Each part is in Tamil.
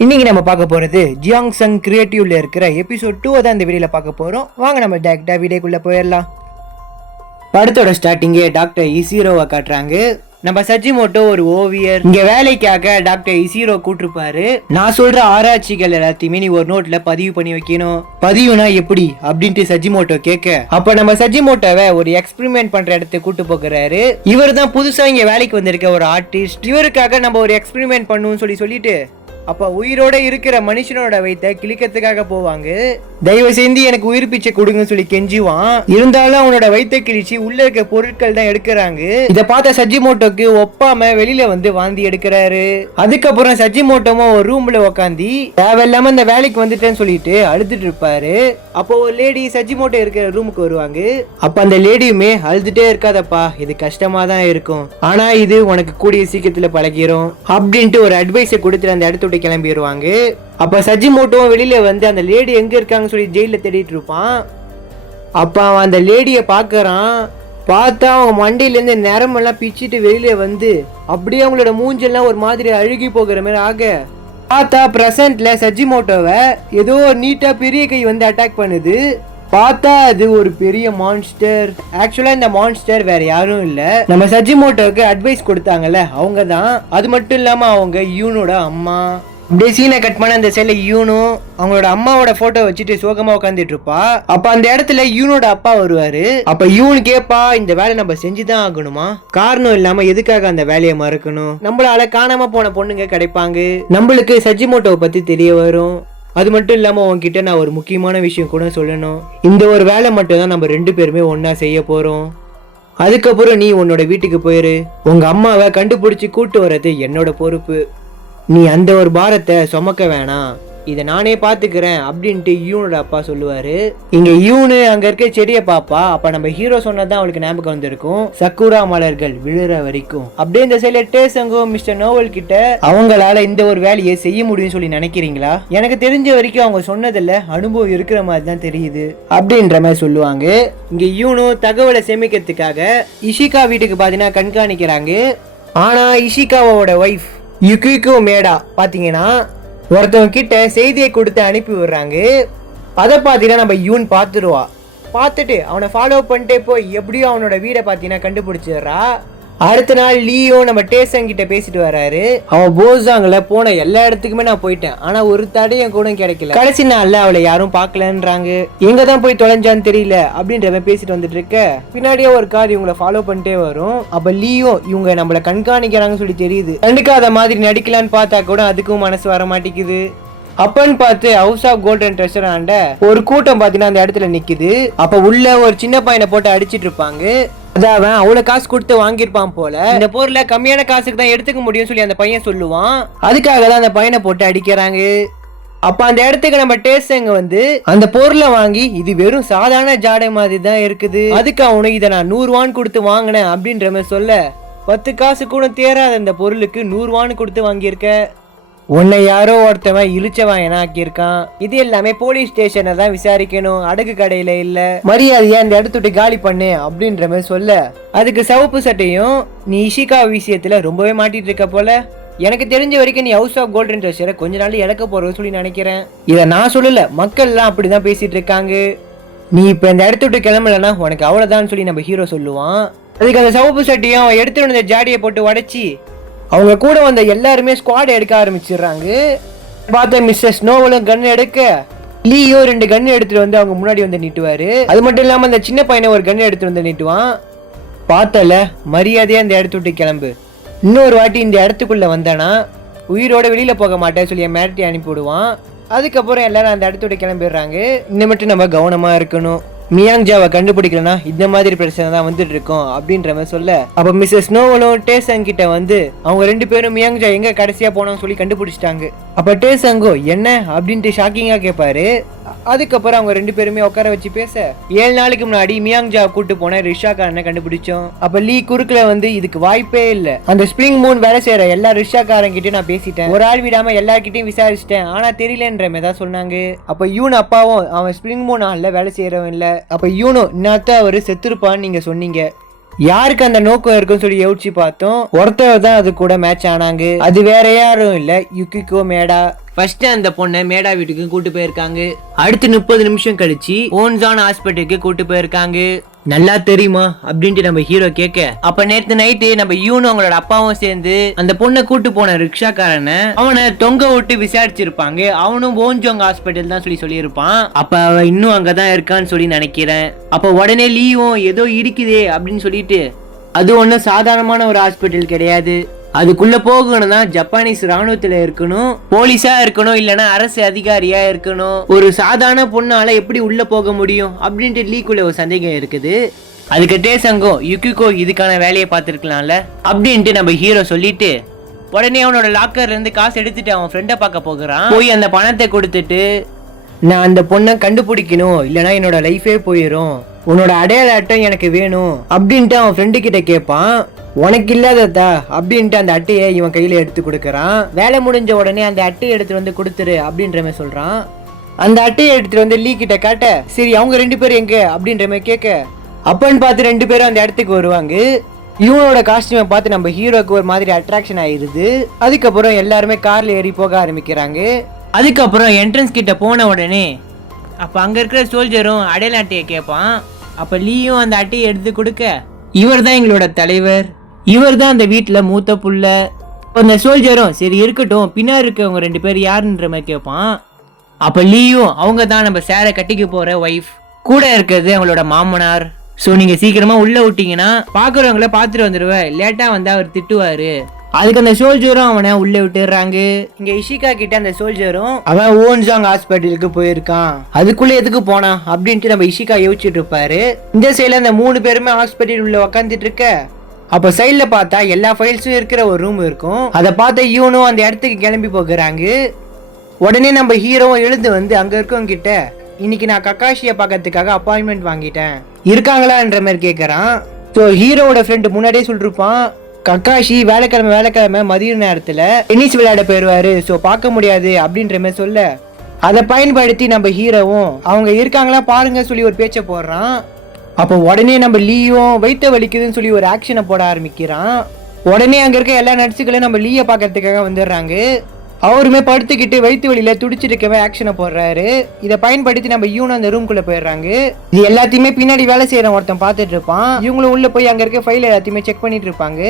இன்னைக்கு நம்ம பார்க்க போறது ஜியாங் சங் கிரியேட்டிவ்ல இருக்கிற எபிசோட் 2 தான் இந்த வீடியோல பார்க்க போறோம். வாங்க நம்ம டேரக்டா வீடியோக்குள்ள போயிடலாம். படத்தோட ஸ்டார்டிங்கே டாக்டர் இசீரோவை காட்டுறாங்க. நம்ம சஜிமோட்டோ ஒரு ஓவியர், இங்க வேலைக்காக டாக்டர் இசீரோ கூட்டிருப்பாரு. நான் சொல்ற ஆராய்ச்சிகள் எல்லாத்தையுமே நீ ஒரு நோட்ல பதிவு பண்ணி வைக்கணும். பதிவுனா எப்படி அப்படின்ட்டு சஜிமோட்டோ கேட்க, அப்ப நம்ம சஜிமோட்டோவை ஒரு எக்ஸ்பெரிமெண்ட் பண்ற இடத்துக்கு கூட்டு போகிறாரு. இவர் தான் புதுசா இங்க வேலைக்கு வந்திருக்க ஒரு ஆர்டிஸ்ட். இவருக்காக நம்ம ஒரு எக்ஸ்பெரிமெண்ட் பண்ணுவோம் சொல்லிட்டு அப்ப உயிரோட இருக்கிற மனுஷனோட வயித்தை கிழிக்கிறதுக்காக போவாங்க. தயவு செஞ்சு எனக்கு உயிர் பிச்சை கொடுங்கன்னு சொல்லி கெஞ்சுவான். இருந்தாலும் அவனோட வயித்தை கிழிச்சு உள்ள இருக்க பொருட்கள் தான் எடுக்கிறாங்க. இத பார்த்த சஜிமோட்டோக்கு ஒப்பாம வெளியில வந்து வாந்தி எடுக்கிறாரு. அதுக்கப்புறம் சஜிமோட்டோவும் ஒரு ரூம்ல உக்காந்தி தேவையில்லாம இந்த வேலைக்கு வந்துட்டேன்னு சொல்லிட்டு அழுதுட்டு இருப்பாரு. அப்போ ஒரு லேடி சஜிமோட்டோ இருக்கிற ரூமுக்கு வருவாங்க. அப்ப அந்த லேடியுமே அழுதுட்டே இருக்காதப்பா, இது கஷ்டமா தான் இருக்கும், ஆனா இது உனக்கு கூடிய சீக்கிரத்துல பழகிரும் அப்படின்ட்டு ஒரு அட்வைஸை கொடுத்துட்டு அந்த இடத்த கிளம்பிடுவாங்க. அப்ப சஜிமோட்டோ வெளியில வந்து அந்த லேடி எங்க இருக்காங்கன்னு சொல்லி ஜெயில தேடிட்டு இருப்பான். அப்ப அவன் அந்த லேடிய பாக்குறான். பார்த்தா அவங்க மண்டையில இருந்து நரம்பெல்லாம் பிச்சுட்டு வெளியில வந்து அப்படியே அவங்களோட மூஞ்செல்லாம் ஒரு மாதிரி அழுகி போகிற மாதிரி ஆக பார்த்தா பிரசன்ட்ல சஜிமோட்டோவை ஏதோ நீட்டா பெரிய கை வந்து அட்டாக் பண்ணுது. பார்த்தா அது ஒரு பெரிய மான்ஸ்டர். ஆக்சுவலா இந்த மான்ஸ்டர் வேற யாரும் இல்ல, நம்ம சஜிமோட்டோவுக்கு அட்வைஸ் கொடுத்தாங்கல்ல அவங்க தான். அது மட்டும் இல்லாம அவங்க யூனோட அம்மா. அப்படியே சீனை கட் பண்ண அந்த செல்ல யூனும் அவங்களோட அம்மாவோட போட்டோ வச்சுட்டு சோகமா உட்காந்துட்டு இருப்பா. அப்ப அந்த இடத்துல யூனோட அப்பா வருவாரு. அப்ப யூன் கேப்பா, இந்த வேலை நம்ம செஞ்சுதான் ஆகணுமா? காரணம் இல்லாம எதுக்காக அந்த வேலையை மறக்கணும்? நம்மளால காணாம போன பொண்ணுங்க கிடைப்பாங்க. நம்மளுக்கு சஜிமோட்டோவை பத்தி தெரிய வரும். அது மட்டும் இல்லாம உன்கிட்ட நான் ஒரு முக்கியமான விஷயம் கூட சொல்லணும். இந்த ஒரு வேலை மட்டும் தான் நம்ம 2 பேருமே ஒன்னா செய்ய போறோம். அதுக்கப்புறம் நீ உன்னோட வீட்டுக்கு போயிரு. உங்க அம்மாவை கண்டுபிடிச்சு கூட்டு வர்றது என்னோட பொறுப்பு. நீ அந்த ஒரு பாரத்தை சுமக்க வேணாம், இதை நானே பாத்துக்கிறேன் அப்படின்ட்டு யூனோட அப்பா சொல்லுவாரு. இங்க யூனு அங்க இருக்க செடியை பாப்பா. அப்ப நம்ம ஹீரோ சொன்னதான் அவளுக்கு ஞாபகம் வந்திருக்கும், சக்குரா மலர்கள் விழுற வரைக்கும். அப்படியே இந்த சைட்ல டேசங்கோ மிஸ்டர் நோவல் கிட்ட அவங்களால இந்த ஒரு வேலையை செய்ய முடியும்னு சொல்லி நினைக்கிறீங்களா? எனக்கு தெரிஞ்ச வரைக்கும் அவங்க சொன்னதில்ல அனுபவம் இருக்கிற மாதிரி தான் தெரியுது அப்படின்ற மாதிரி சொல்லுவாங்க. இங்க யூனு தகவலை சேமிக்கிறதுக்காக இஷிகா வீட்டுக்கு பாத்தீங்கன்னா கண்காணிக்கிறாங்க. ஆனா இஷிகாவோட ஒய்ஃப் யுகிகோ மேடா பாத்தீங்கன்னா ஒருத்தவங்க கிட்ட செய்தியை கொடுத்து அனுப்பி விடுறாங்க. அதை பார்த்தீங்கன்னா நம்ம யூன் பார்த்துருவா. பார்த்துட்டு அவனை ஃபாலோ பண்ணிட்டே போய் எப்படியும் அவனோட வீடை பார்த்தீங்கன்னா கண்டுபிடிச்சிடுறா. அடுத்த நாள் லியோ நம்ம டேசன் கிட்ட பேசிட்டு வர்றாரு. அவன் போசாங்கல போன எல்லா இடத்துக்குமே நான் போயிட்டேன், ஆனா ஒரு தடையும் கூட கிடைக்கல. கடைசி நாள்ல அவளை யாரும் பார்க்கலன்றாங்க. எங்க தான் போய் தொலைஞ்சான்னு தெரியல அப்படின்ற பேசிட்டு வந்துட்டு இருக்க பின்னாடியே ஒரு கார் இவங்களை ஃபாலோ பண்ணிட்டே வரும். அப்ப லியோ இவங்க நம்மள கண்காணிக்கிறாங்கன்னு சொல்லி தெரியுது. கண்டுக்காத மாதிரி நடிக்கலான்னு பார்த்தா கூட அதுக்கும் மனசு வர மாட்டேங்குது. அப்பன்னு பார்த்து ஹவுஸ் ஆஃப் கோல்டன் ட்ரெஷர் ஆண்ட ஒரு கூட்டம் பாத்தீங்கன்னா அந்த இடத்துல நிக்குது. அப்ப உள்ள ஒரு சின்ன பையனை போட்டு அடிச்சிட்டு இருப்பாங்க. அதான் அவ்வளவு காசு கொடுத்து வாங்கியிருப்பான் போல. இந்த பொருளை கம்மியான காசுக்கு தான் எடுத்துக்க முடியும்னு சொல்லி அந்த பையன் சொல்லுவான். அதுக்காக தான் அந்த பையனை போட்டு அடிக்கிறாங்க. அப்ப அந்த இடத்துக்கு நம்ம டேஸ்டங்க வந்து அந்த பொருளை வாங்கி இது வெறும் சாதாரண ஜாடை மாதிரி தான் இருக்குது, அதுக்கு அவனுக்கு இதை நான் 100 ரூபான்னு கொடுத்து வாங்கினேன் அப்படின்ற மாதிரி சொல்ல, 10 காசு கூட தேராத அந்த பொருளுக்கு 100 ரூபான்னு கொடுத்து வாங்கியிருக்க, உன்னை யாரோ ஒருத்தவன் இழிச்சவன் என ஆக்கியிருக்கான். இது எல்லாமே போலீஸ் ஸ்டேஷனை தான் விசாரிக்கணும், அடகு கடையில இல்ல. மரியாதையா இந்த இடத்துட்டு காலி பண்ணு அப்படின்ற மாதிரி சொல்ல, அதுக்கு சிவப்பு சட்டையும் நீ இஷிகா விஷயத்துல ரொம்பவே மாட்டிட்டு இருக்க போல. எனக்கு தெரிஞ்ச வரைக்கும் நீ ஹவுஸ் ஆஃப் கோல்டன் ட்ரெஷரை கொஞ்ச நாள் இழக்க போறது சொல்லி நினைக்கிறேன். இதை நான் சொல்லல, மக்கள் எல்லாம் அப்படிதான் பேசிட்டு இருக்காங்க. நீ இப்ப இந்த இடத்த விட்டு கிளம்பலன்னா உனக்கு அவ்வளவுதான் சொல்லி நம்ம ஹீரோ சொல்லுவான். அதுக்கு அந்த சிவப்பு சட்டையும் எடுத்துட்டு வந்த ஜாடியை போட்டு உடைச்சி அவங்க கூட வந்த எல்லாருமே ஸ்குவாட் எடுக்க ஆரம்பிச்சிடுறாங்க. பார்த்த மிஸ்டர் ஸ்னோவலும் கன் எடுக்க, லீயோ 2 கன் எடுத்துட்டு வந்து அவங்க முன்னாடி வந்து நீட்டுவாரு. அது மட்டும் இல்லாம அந்த சின்ன பையனை ஒரு கன் எடுத்துட்டு வந்து நீட்டுவான். பார்த்தல மரியாதையா இந்த இடத்த விட்டு கிளம்பு, இன்னொரு வாட்டி இந்த இடத்துக்குள்ள வந்தானா உயிரோட வெளியில போக மாட்டேன்னு சொல்லி மிரட்டி அனுப்பி விடுவான். அதுக்கப்புறம் எல்லாரும் அந்த இடத்த விட்டு கிளம்பிடுறாங்க. இன்னும் மட்டும் நம்ம கவனமா இருக்கணும், மியாங்ஜாவை கண்டுபிடிக்கலனா இந்த மாதிரி பிரச்சனை தான் வந்துட்டு இருக்கோம் அப்படின்ற மாதிரி சொல்ல, அப்ப மிஸ்ஸஸ் ஸ்னோவலும் டேசங் கிட்ட வந்து அவங்க 2 பேரும் மியாங்ஜா எங்க கடைசியா போனோம்னு சொல்லி கண்டுபிடிச்சிட்டாங்க. அப்ப டேசங்கோ என்ன அப்படின்ட்டு ஷாக்கிங்கா கேட்பாரு. அதுக்கப்புறம் அவங்க 2 பேருமே உட்கார வச்சு பேச, 7 நாளைக்கு முன்னாடி மியாங்ஜா கூட்டு போன ரிஷாக்காரனை கண்டுபிடிச்சோம். அப்ப லீ குறுக்குல வந்து இதுக்கு வாய்ப்பே இல்ல, அந்த ஸ்பிரிங் மூன் வேலை செய்யற எல்லா ரிஷாக்காரங்கிட்டையும் நான் பேசிட்டேன், ஒரு ஆள் விடாம எல்லார்கிட்டையும் விசாரிச்சிட்டேன், ஆனா தெரியலன்ற மாதிரி தான் சொன்னாங்க. அப்ப யூன் அப்பாவும் அவன் ஸ்பிரிங் மூன் ஆள்ல வேலை செய்யறவன் இல்ல. அப்ப யூனோ இன்னத்த அவரு செத்துருப்பான்னு நீங்க சொன்னீங்க, யாருக்கு அந்த நோக்கம் இருக்குன்னு சொல்லி யோசிச்சு பார்த்தோம். ஒருத்தர் தான் அது கூட மேட்ச் ஆனாங்க. அது வேற யாரும் இல்ல, யுகிகோ மேடா. ஃபர்ஸ்ட் அந்த பொண்ணை மேடா வீட்டுக்கு கூட்டு போயிருக்காங்க. அடுத்து 30 நிமிஷம் கழிச்சு ஓன்சான் ஹாஸ்பிட்டலுக்கு கூட்டு போயிருக்காங்க. நல்லா தெரியுமா அப்படின்ட்டு நம்ம ஹீரோ கேட்க, அப்ப நேத்து நைட்டு நம்ம யூனும் அவங்களோட அப்பாவும் சேர்ந்து அந்த பொண்ணை கூட்டு போன ரிக்ஷாக்காரனை அவனை தொங்க விட்டு விசாரிச்சிருப்பாங்க. அவனும் ஓன்ஜோங் ஹாஸ்பிட்டல் தான் சொல்லியிருப்பான். அப்ப அவ இன்னும் அங்கதான் இருக்கான்னு சொல்லி நினைக்கிறேன். அப்ப உடனே லீவும் ஏதோ இருக்குதே அப்படின்னு சொல்லிட்டு, அது ஒன்றும் சாதாரணமான ஒரு ஹாஸ்பிட்டல் கிடையாது. அதுக்குள்ள போகணும்னா ஜப்பானீஸ் ராணுவத்துல இருக்கணும், போலீஸா இருக்கணும், இல்லைன்னா அரசு அதிகாரியா இருக்கணும். ஒரு சாதாரண பொண்ணால எப்படி உள்ள போக முடியும் அப்படின்ட்டு லீக்குள்ள ஒரு சந்தேகம் இருக்குது. அதுக்கு டேசங்கம் யுகிகோ இதுக்கான வேலையை பார்த்துருக்கலாம்ல அப்படின்ட்டு நம்ம ஹீரோ சொல்லிட்டு உடனே அவனோட லாக்கர்ல இருந்து காசு எடுத்துட்டு அவன் ஃப்ரெண்டை பார்க்க போகிறான். போய் அந்த பணத்தை கொடுத்துட்டு, நான் அந்த பொண்ணை கண்டுபிடிக்கணும், இல்லைன்னா என்னோட லைஃபே போயிடும், உன்னோட அடையாள அட்டை எனக்கு வேணும் அப்படின்ட்டு அவன் ஃப்ரெண்டு கிட்ட கேட்பான். உனக்கு இல்லாததா அப்படின்ட்டு அந்த அட்டையை இவன் கையில எடுத்து கொடுக்கறான். வேலை முடிஞ்ச உடனே அந்த அட்டையை எடுத்து வந்து கொடுத்துரு அப்படின்ற மாதிரி சொல்றான். அந்த அட்டையை எடுத்துட்டு வந்து லீ கிட்ட காட்ட, சரி அவங்க 2 பேரும் எங்க அப்படின்ற மாதிரி கேட்க, அப்பன்னு பார்த்து 2 பேரும் அந்த இடத்துக்கு வருவாங்க. இவனோட காஸ்டியூமை பார்த்து நம்ம ஹீரோக்கு ஒரு மாதிரி அட்ராக்ஷன் ஆயிருது. அதுக்கப்புறம் எல்லாருமே கார்ல ஏறி போக ஆரம்பிக்கிறாங்க. அதுக்கப்புறம் என்ட்ரன்ஸ் கிட்ட போன உடனே அப்ப அங்க இருக்கிற சோல்ஜரும் அடையாள அட்டையை கேட்பான். அப்ப லீயும் அந்த அட்டையை எடுத்து கொடுக்க, இவர் தான் எங்களோட தலைவர், இவர் தான் அந்த வீட்டுல மூத்த புள்ள. அந்த சோல்ஜரும் சரி இருக்கட்டும், பின்னாடி இருக்கவங்க 2 பேர் யாருன்ற மாதிரி கேட்பான். அப்ப லீயும் அவங்க தான் நம்ம சேரை கட்டிக்க போற ஒய்ஃப், கூட இருக்கிறது அவங்களோட மாமனார். ஸோ நீங்க சீக்கிரமா உள்ள விட்டீங்கன்னா பாக்குறவங்கள பாத்துட்டு வந்துடுவேன், லேட்டா வந்தா அவர் திட்டுவாரு. அதுக்கு அந்த சோல்ஜரும் அவனை உள்ள விட்டுறாங்க. இங்க இஷிகா கிட்ட அந்த சோல்ஜரும் அவன் ஓன்ஜாங் ஹாஸ்பிட்டலுக்கு போயிருக்கான், அதுக்குள்ள எதுக்கு போனான் அப்படின்ட்டு நம்ம இஷிகா யோசிச்சுட்டு இருப்பாரு. இந்த சைட்ல அந்த 3 பேருமே ஹாஸ்பிட்டல் உள்ள உக்காந்துட்டு இருக்க, அப்ப சைட்ல பார்த்தா எல்லா ஃபைல்ஸும் இருக்கிற ஒரு ரூம் இருக்கும். அதை பார்த்த யூனும் அந்த இடத்துக்கு கிளம்பி போகிறாங்க. உடனே நம்ம ஹீரோவும் எழுந்து வந்து அங்க இருக்கவங்க கிட்ட, இன்னைக்கு நான் கக்காஷியை பார்க்கறதுக்காக அப்பாயின்மெண்ட் வாங்கிட்டேன், இருக்காங்களான்ற மாதிரி கேட்கறான். ஸோ ஹீரோவோட ஃப்ரெண்டு முன்னாடியே சொல்லிருப்பான், கக்காஷி வேலைக்கிழமை மதிய நேரத்துல டென்னிஸ் விளையாட போயிருவாரு, ஸோ பார்க்க முடியாது அப்படின்ற மாதிரி சொல்ல, அதை பயன்படுத்தி நம்ம ஹீரோவும் அவங்க இருக்காங்களா பாருங்க சொல்லி ஒரு பேச்சை போடுறான். அப்போ உடனே நம்ம லீயும் வயிற்று வலிக்குதுன்னு சொல்லி ஒரு ஆக்ஷனை போட ஆரம்பிக்கிறான். உடனே அங்க இருக்க எல்லா நர்ஸுகளையும் நம்ம லீயை பார்க்கறதுக்காக வந்துடுறாங்க. அவருமே படுத்துக்கிட்டு வயிற்று வலியில துடிச்சிட்டு இருக்கவே ஆக்ஷனை போடுறாரு. இதை பயன்படுத்தி நம்ம யூனும் அந்த ரூம்குள்ள போயிடுறாங்க. இது எல்லாத்தையுமே பின்னாடி வேலை செய்யற ஒருத்தன் பார்த்துட்டு இருப்பான். இவங்களும் உள்ள போய் அங்க இருக்க ஃபைல் எல்லாத்தையுமே செக் பண்ணிட்டு இருப்பாங்க.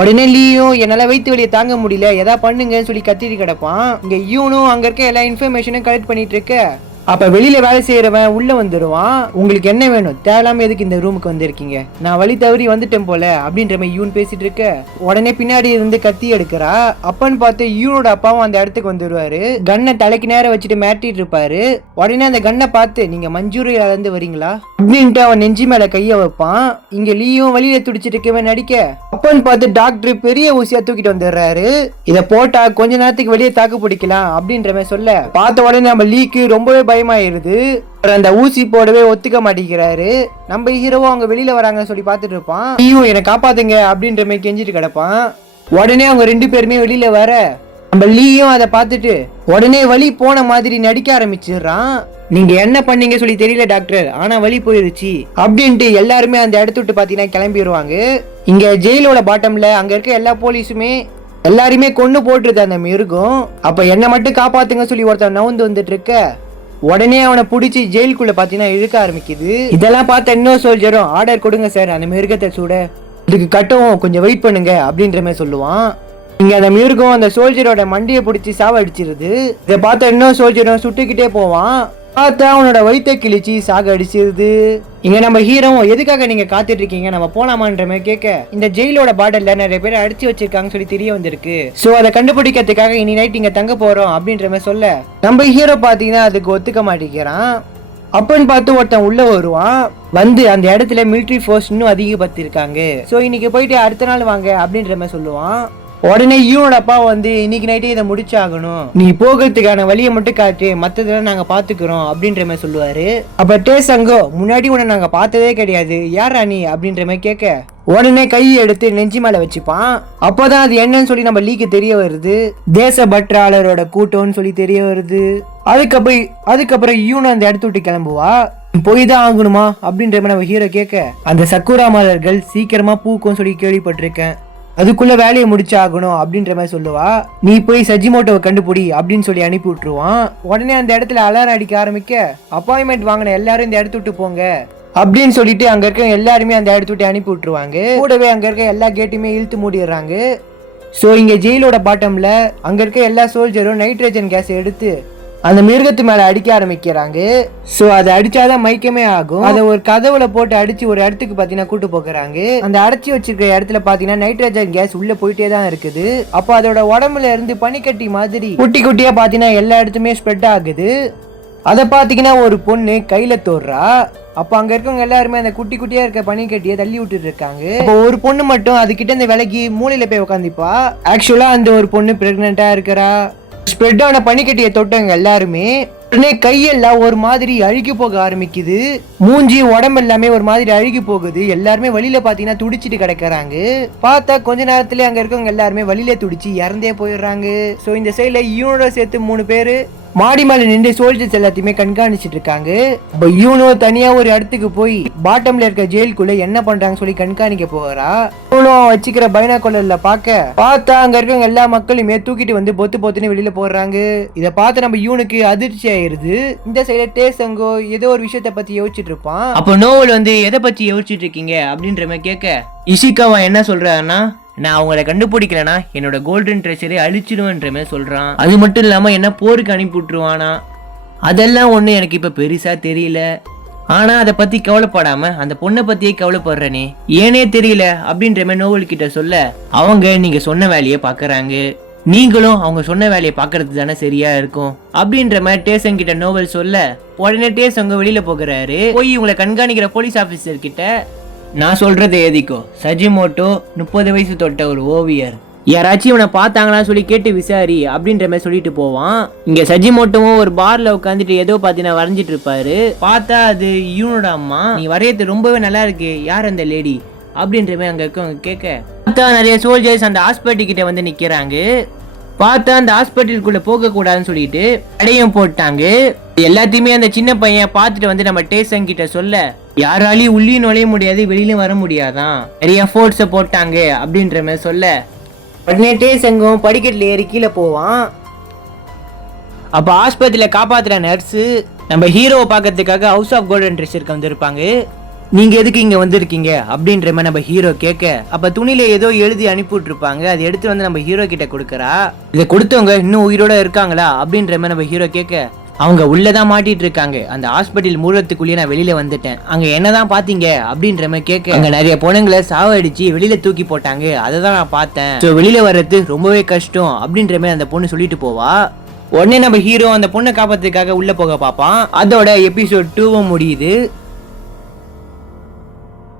உடனே லீயும் என்னால வயிற்று வலியை தாங்க முடியல, எதா பண்ணுங்கன்னு சொல்லி கத்திட்டு கிடப்பான். இங்க யூனும் அங்க இருக்க எல்லா இன்ஃபர்மேஷனும் கலெக்ட் பண்ணிட்டு இருக்க, அப்ப வெளியில வேலை செய்யறவன் உள்ள வந்துடுவான். உங்களுக்கு என்ன வேணும், தேவையில்லாம எதுக்கு இந்த ரூமுக்கு வந்திருக்கீங்க, நான் வழி தவறி வந்துட்டேன் போல அப்படின்ற மாதிரி யூன் பேசிட்டு இருக்க, உடனே பின்னாடி இருந்து கத்தி எடுக்கிறா. அப்பன்னு பார்த்து யூனோட அப்பாவும் அந்த இடத்துக்கு வந்துடுவாரு. கண்ணை தலைக்கு நேரம் வச்சுட்டு மிரட்டிட்டு இருப்பாரு. உடனே அந்த கண்ணை பார்த்து, நீங்க மஞ்சூரியால இருந்து வரீங்களா அப்படின்ட்டு அவன் நெஞ்சு மேல கைய வைப்பான். இங்க லீயும் வழியில துடிச்சிட்டு இருக்கவே நடிக்க, அப்பன்னு பார்த்து டாக்டர் பெரிய ஊசியா தூக்கிட்டு வந்துடுறாரு. இதை போட்டா கொஞ்ச நேரத்துக்கு வெளியே தாக்கு பிடிக்கலாம் அப்படின்ற மாதிரி சொல்ல, பார்த்த உடனே நம்ம லீக்கு ரொம்பவே பயமாயிருது. அந்த ஊசி போடவே ஒத்துக்க மாட்டேங்கிறாரு. நம்ம ஹீரோவும் அவங்க வெளியில வராங்கன்னு சொல்லி பார்த்துட்டு இருப்பான். லீயும் என்னை காப்பாத்துங்க அப்படின்ற மாதிரி கெஞ்சிட்டு கிடப்பான். உடனே அவங்க 2 பேருமே வெளியில வர, நம்ம லீயும் அதை பார்த்துட்டு உடனே வலி போன மாதிரி நடிக்க ஆரம்பிச்சிடுறான். நீங்க என்ன பண்ணீங்க சொல்லி தெரியல டாக்டர், ஆனா வலி போயிருச்சு அப்படின்ட்டு எல்லாருமே அந்த இடத்த விட்டு பாத்தீங்கன்னா கிளம்பிடுவாங்க. இங்க ஜெயிலோட பாட்டம்ல அங்க இருக்க எல்லா போலீஸுமே எல்லாருமே கொண்டு போட்டுருது அந்த மிருகம். அப்ப என்ன மட்டும் காப்பாத்துங்க சொல்லி ஒருத்தன் நவுந்து வந்துட்டு இருக்க, உடனே அவனை பிடிச்சி ஜெயிலுக்குள்ள பாத்தீங்கன்னா இழுக்க ஆரம்பிக்குது. இதெல்லாம் பார்த்த இன்னொரு சோல்ஜரும், ஆர்டர் கொடுங்க சார், அந்த மிருகத்தை சூட இதுக்கு கட்டவும் கொஞ்சம் வெயிட் பண்ணுங்க அப்படின்ற மாதிரி சொல்லுவான். இங்க அந்த மிருகம் அந்த சோல்ஜரோட மண்டியை பிடிச்சி சாவடிச்சிருது. இதை பார்த்த இன்னொரு சோல்ஜரும் சுட்டுக்கிட்டே போவான். பார்த்தா அவனோட வயிற்ற கிழிச்சி சாக அடிச்சிருது. இங்க நம்ம ஹீரோவும் எதுக்காக நீங்க காத்துட்டு இருக்கீங்க, நம்ம போலாமான்ற மாதிரி கேட்க, இந்த ஜெயிலோட பார்டர்ல நிறைய பேர் அடிச்சு வச்சிருக்காங்க சொல்லி தெரிய வந்திருக்கு, சோ அதை கண்டுபிடிக்கிறதுக்காக இனி நைட் இங்க தங்க போறோம் அப்படின்ற மாதிரி சொல்ல, நம்ம ஹீரோ பாத்தீங்கன்னா அதுக்கு ஒத்துக்க மாட்டேங்கிறான். அப்பன்னு பார்த்து ஒருத்தன் உள்ள வருவான். வந்து அந்த இடத்துல மிலிட்ரி ஃபோர்ஸ் இன்னும் அதிகப்படுத்திருக்காங்க, சோ இன்னைக்கு போயிட்டு அடுத்த நாள் வாங்க அப்படின்ற மாதிரி சொல்லுவான். உடனே யூனோட அப்பா வந்து, இன்னைக்கு நைட்டே இதை முடிச்சாகணும், நீ போகிறதுக்கான வழியை மட்டும் காட்டு, மற்றதெல்லாம் நாங்க பாத்துக்கிறோம் அப்படின்ற மாதிரி சொல்லுவாரு. அப்ப டேசங்கோ, முன்னாடி உன்னை நாங்க பார்த்ததே கிடையாது, யாரா நீ அப்படின்ற மாதிரி கேட்க, உடனே கையை எடுத்து நெஞ்சு மேல வச்சுப்பான். அப்பதான் அது என்னன்னு சொல்லி நம்ம லீக்கு தெரிய வருது, தேசப்பற்றாளரோட கூட்டம்னு சொல்லி தெரிய வருது. அதுக்கப்புறம் யூனோ அந்த இடத்த விட்டு கிளம்புவா. போய் தான் ஆகணுமா அப்படின்ற மாதிரி நம்ம ஹீரோ கேட்க, அந்த சக்குரா மலர்கள் சீக்கிரமா பூக்கும் சொல்லி கேள்விப்பட்டிருக்கேன், அதுக்குள்ள வேலையை முடிச்சு ஆகணும் அப்படின்ற மாதிரி சொல்லுவா. நீ போய் சஜிமோட்டோவை கண்டுபிடி அப்படின்னு சொல்லி அனுப்பி விட்டுருவான். உடனே அந்த இடத்துல அலாரம் அடிக்க ஆரம்பிக்க, அப்பாயின்மெண்ட் வாங்கின எல்லாரும் இந்த இடத்த விட்டு போங்க அப்படின்னு சொல்லிட்டு அங்க இருக்க எல்லாருமே அந்த இடத்த விட்டு அனுப்பி விட்டுருவாங்க. கூடவே அங்க இருக்க எல்லா கேட்டுமே இழுத்து மூடிடுறாங்க. ஸோ இங்க ஜெயிலோட பாட்டம்ல அங்க இருக்க எல்லா சோல்ஜரும் நைட்ரஜன் கேஸ் எடுத்து அந்த மிருகத்து மேல அடிக்க ஆரம்பிக்கிறாங்க. ஸோ அதை அடிச்சாதான் மயக்கமே ஆகும். அதை ஒரு கதவுல போட்டு அடிச்சு ஒரு இடத்துக்கு பாத்தீங்கன்னா கூட்டு போக்குறாங்க. அந்த அடைச்சி வச்சிருக்கிற இடத்துல பாத்தீங்கன்னா நைட்ரஜன் கேஸ் உள்ள போயிட்டே தான் இருக்குது. அப்போ அதோட உடம்புல இருந்து பனிக்கட்டி மாதிரி குட்டி குட்டியா பாத்தீங்கன்னா எல்லா இடத்துமே ஸ்ப்ரெட் ஆகுது. அதை பாத்தீங்கன்னா ஒரு பொண்ணு கையில தோடுறா. அப்ப அங்க இருக்கவங்க எல்லாருமே அந்த குட்டி குட்டியா இருக்க பனிக்கட்டியை தள்ளி விட்டுட்டு இருக்காங்க. அப்போ ஒரு பொண்ணு மட்டும் அது கிட்ட இந்த விலைக்கு மூலையில போய் உட்காந்துப்பா. ஆக்சுவலா அந்த ஒரு பொண்ணு பிரெக்னெண்டா இருக்கிறா. ஸ்ப்ரெட் ஆன பனிக்கட்டியை தொட்டவங்க எல்லாருமே உடனே கையெல்லாம் ஒரு மாதிரி அழுகி போக ஆரம்பிக்குது. மூஞ்சி உடம்பு எல்லாமே ஒரு மாதிரி அழுகி போகுது. எல்லாருமே வழியில பாத்தீங்கன்னா துடிச்சிட்டு கிடக்குறாங்க. பார்த்தா கொஞ்ச நேரத்துல அங்க இருக்கவங்க எல்லாருமே வழியில துடிச்சு இறந்தே போயிடுறாங்க. ஸோ இந்த சைட்ல யூனோட சேர்த்து 3 பேரு மாடி மேல நின்று சோல்ஜர்ஸ் எல்லாத்தையுமே கண்காணிச்சிட்டு இருக்காங்க. இப்போ யூனோ தனியா ஒரு இடத்துக்கு போய் பாட்டம்ல இருக்க ஜெயிலுக்குள்ள என்ன பண்றாங்க சொல்லி கண்காணிக்க போகிறா. யூனோ வச்சுக்கிற பைனாகுலர்ல பார்த்தா அங்க இருக்க எல்லா மக்களுமே தூக்கிட்டு வந்து பொத்து பொத்துன்னு வெளியில போடுறாங்க. இதை பார்த்து நம்ம யூனுக்கு அதிர்ச்சி ஆயிருது. இந்த சைடுல டேசங்கோ ஏதோ ஒரு விஷயத்த பத்தி யோசிச்சுட்டு இருப்பான். அப்போ நோவல் வந்து எதை பத்தி யோசிச்சுட்டு இருக்கீங்க அப்படின்ற மாதிரி கேட்க, இஷிகாவா என்ன சொல்றாருன்னா, நான் அவங்கள கண்டுபிடிக்கலனா என்னோட கோல்டன் ட்ரெஷரை அழிச்சிடுவேன்ற மாதிரி சொல்றான். அது மட்டும் இல்லாம என்ன போருக்கு அனுப்பி விட்டுருவானா. அதெல்லாம் ஒண்ணு எனக்கு இப்ப பெருசா தெரியல. ஆனா அதை பத்தி கவலைப்படாம அந்த பொண்ணை பத்தியே கவலைப்படுறனே ஏனே தெரியல அப்படின்ற மாதிரி நோவல் கிட்ட சொல்ல, அவங்க நீங்க சொன்ன வேலையை பாக்குறாங்க, நீங்களும் அவங்க சொன்ன வேலையை பாக்குறது தானே சரியா இருக்கும் அப்படின்ற மாதிரி டேசன் கிட்ட நோவல் சொல்ல, உடனே டேசன் வெளியில போகிறாரு. போய் இவங்களை கண்காணிக்கிற போலீஸ் ஆபீசர் கிட்ட, நான் சொல்றதை எழுதிக்கோ, சஜிமோட்டோ 30 வயசு தொட்ட ஒரு ஓவியர், யாராச்சும் இவனை பார்த்தாங்களா சொல்லி கேட்டு விசாரி அப்படின்ற மாதிரி சொல்லிட்டு போவான். இங்க சஜிமோட்டோவும் ஒரு பார்ல உட்காந்துட்டு ஏதோ பாத்தீங்கன்னா வரைஞ்சிட்டு இருப்பாரு. பார்த்தா அது யூனோட அம்மா. நீ வரையது ரொம்பவே நல்லா இருக்கு, யார் அந்த லேடி அப்படின்ற மாதிரி அங்க இருக்கவங்க கேட்க, பார்த்தா நிறைய சோல்ஜர்ஸ் அந்த ஹாஸ்பிட்டல் கிட்ட வந்து நிக்கிறாங்க. பார்த்தா அந்த ஹாஸ்பிட்டலுக்குள்ள போக கூடாதுன்னு சொல்லிட்டு தடையும் போட்டாங்க. எல்லாத்தையுமே அந்த சின்ன பையன் பார்த்துட்டு வந்து நம்ம டேசன் கிட்ட சொல்ல, யாராலையும் உள்ளே நுழைய முடியாது, வெளியிலும் வர முடியாதான், நிறைய ஃபோர்ஸை போட்டாங்க அப்படின்ற மாதிரி சொல்ல, உடனே டேசங்கும் படிக்கட்டில் ஏறி கீழே போவான். அப்போ ஆஸ்பத்திரியில காப்பாத்துற நர்ஸு நம்ம ஹீரோவை பார்க்கறதுக்காக ஹவுஸ் ஆஃப் கோல்டன் ட்ரெஷருக்கு வந்திருப்பாங்க. நீங்க எதுக்கு இங்க வந்திருக்கீங்க அப்படின்ற மாதிரி நம்ம ஹீரோ கேட்க, அப்ப துணியில ஏதோ எழுதி அனுப்பிட்டு இருப்பாங்க. அதை எடுத்து வந்து நம்ம ஹீரோ கிட்ட கொடுக்கறா. இதை கொடுத்தவங்க இன்னும் உயிரோட இருக்காங்களா அப்படின்ற மாதிரி நம்ம ஹீரோ கேட்க, அவங்க உள்ளதான் மாட்டிட்டு இருக்காங்க, அந்த ஹாஸ்பிட்டல் மூலத்துக்குள்ளேயே நான் வெளியில வந்துட்டேன், அங்க என்னதான் பாத்தீங்க அப்படின்ற மாதிரி கேட்க, அங்க நிறைய பொண்ணுங்களை சாவடிச்சு வெளியில தூக்கி போட்டாங்க, அதை தான் நான் பார்த்தேன், ஸோ வெளியில வர்றது ரொம்பவே கஷ்டம் அப்படின்ற மாதிரி அந்த பொண்ணு சொல்லிட்டு போவா. உடனே நம்ம ஹீரோ அந்த பொண்ணை காப்பாத்துறதுக்காக உள்ள போக பார்ப்பான். அதோட எபிசோட் 2 முடியுது.